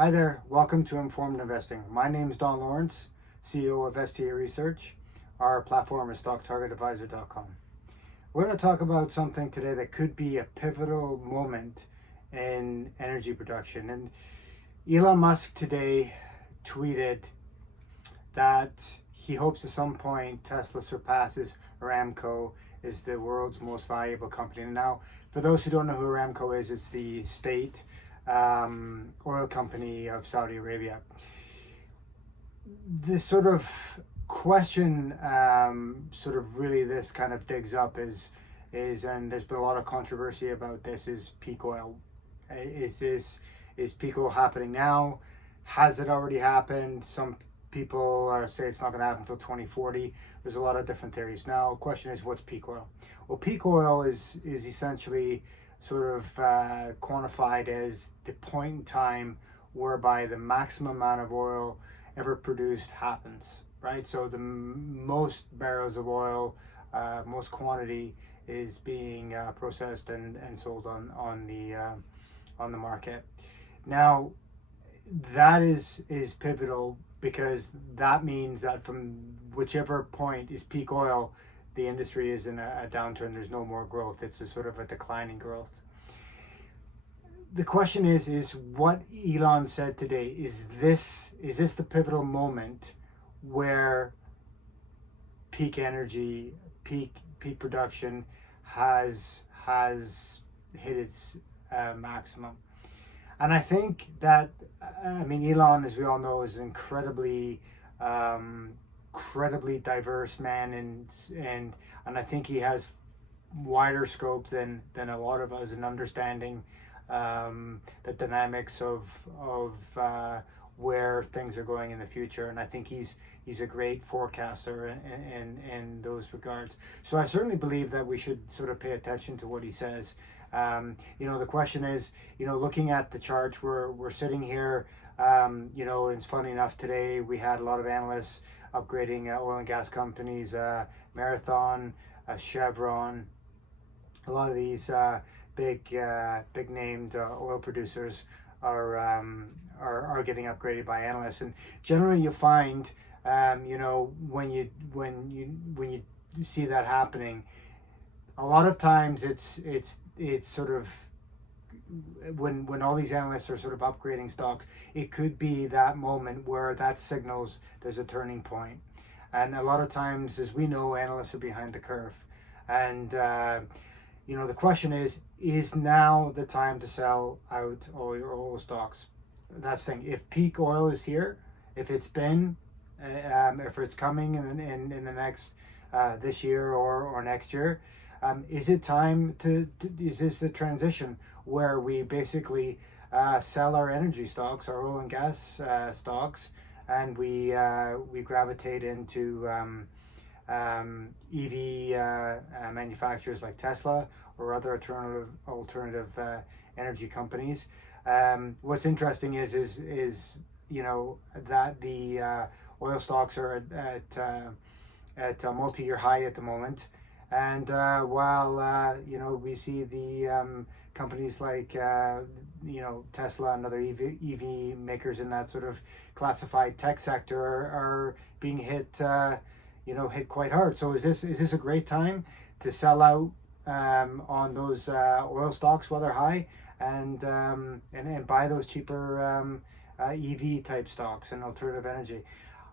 Hi there, welcome to Informed Investing. My name is Don Lawrence, CEO of STA Research. Our platform is StockTargetAdvisor.com. We're going to talk about something today that could be a pivotal moment in energy production. And Elon Musk today tweeted that he hopes at some point Tesla surpasses Aramco as the world's most valuable company. And now, for those who don't know who Aramco is, it's the state oil company of Saudi Arabia. This sort of question, sort of really this kind of digs up is, and there's been a lot of controversy about this, is peak oil. Is peak oil happening now? Has it already happened? Some people are say it's not going to happen until 2040. There's a lot of different theories. Now, the question is, what's peak oil? Well, peak oil is essentially sort of quantified as the point in time whereby the maximum amount of oil ever produced happens, right? So the most barrels of oil, most quantity is being processed and sold on the market. Now, that is pivotal, because that means that from whichever point is peak oil, the industry is in a downturn. There's no more growth. It's a sort of a declining growth. The question is what Elon said today, is this the pivotal moment where peak energy, peak production has hit its maximum? And I think that, Elon, as we all know, is an incredibly diverse man, and I think he has wider scope than a lot of us in understanding the dynamics of where things are going in the future. And I think he's a great forecaster in those regards. So I certainly believe that we should sort of pay attention to what he says. The question is, looking at the charts, we're sitting here. It's funny enough, today we had a lot of analysts upgrading oil and gas companies, Marathon, Chevron, a lot of these big named oil producers are getting upgraded by analysts. And generally, you find, when you see that happening, a lot of times it's sort of, when all these analysts are sort of upgrading stocks, it could be that moment where that signals there's a turning point. And a lot of times, as we know, analysts are behind the curve. And the question is now the time to sell out all your oil stocks? That's the thing. If peak oil is here, if it's been, if it's coming in the next this year or next year, is it time is this the transition where we basically sell our energy stocks, our oil and gas stocks, and we gravitate into EV manufacturers like Tesla or other alternative energy companies? What's interesting is that the oil stocks are at a multi-year high at the moment. And while we see the companies like Tesla and other EV makers in that sort of classified tech sector are being hit quite hard. So is this a great time to sell out on those oil stocks while they're high, and buy those cheaper EV type stocks and alternative energy?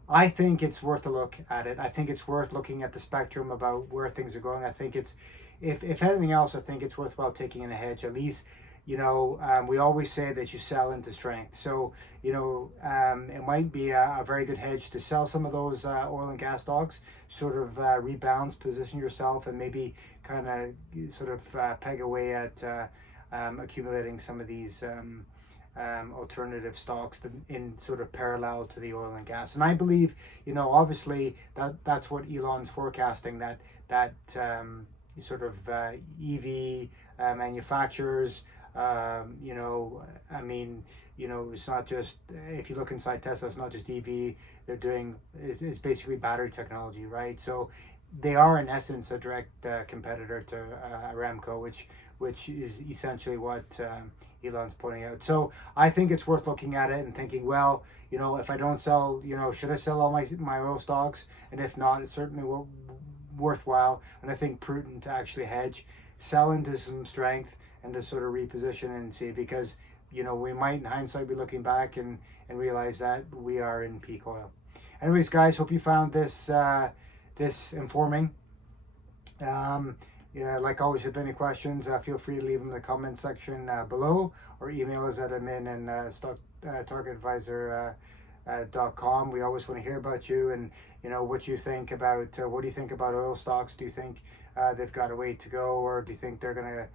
I think it's worth a look at it. I think it's worth looking at the spectrum about where things are going. I think it's, if anything else, I think it's worthwhile taking in a hedge. At least, we always say that you sell into strength. So, it might be a very good hedge to sell some of those oil and gas stocks, sort of rebounds, position yourself, and maybe kind of sort of peg away at accumulating some of these alternative stocks in sort of parallel to the oil and gas. And I believe, obviously that's what Elon's forecasting, that sort of EV manufacturers, it's not just, if you look inside Tesla, it's not just EV. It's basically battery technology, right? So they are in essence a direct competitor to Aramco, which is essentially what Elon's pointing out. So I think it's worth looking at it and thinking, well, if I don't sell, should I sell all my oil stocks? And if not, it's certainly worthwhile, and I think prudent to actually hedge, sell into some strength, and to sort of reposition and see, because we might in hindsight be looking back and realize that we are in peak oil. Anyways, guys, hope you found this this informing. Yeah, like always, if you have any questions, feel free to leave them in the comment section below, or email us at admin and stock targetadvisor.com. We always want to hear about you, and what you think about what do you think about oil stocks? Do you think they've got a way to go, or do you think they're going to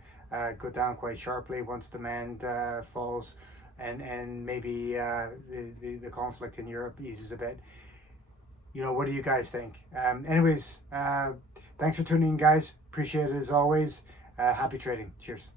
go down quite sharply once demand falls, and maybe the conflict in Europe eases a bit? What do you guys think? Anyways, thanks for tuning in, guys. Appreciate it as always. Happy trading. Cheers.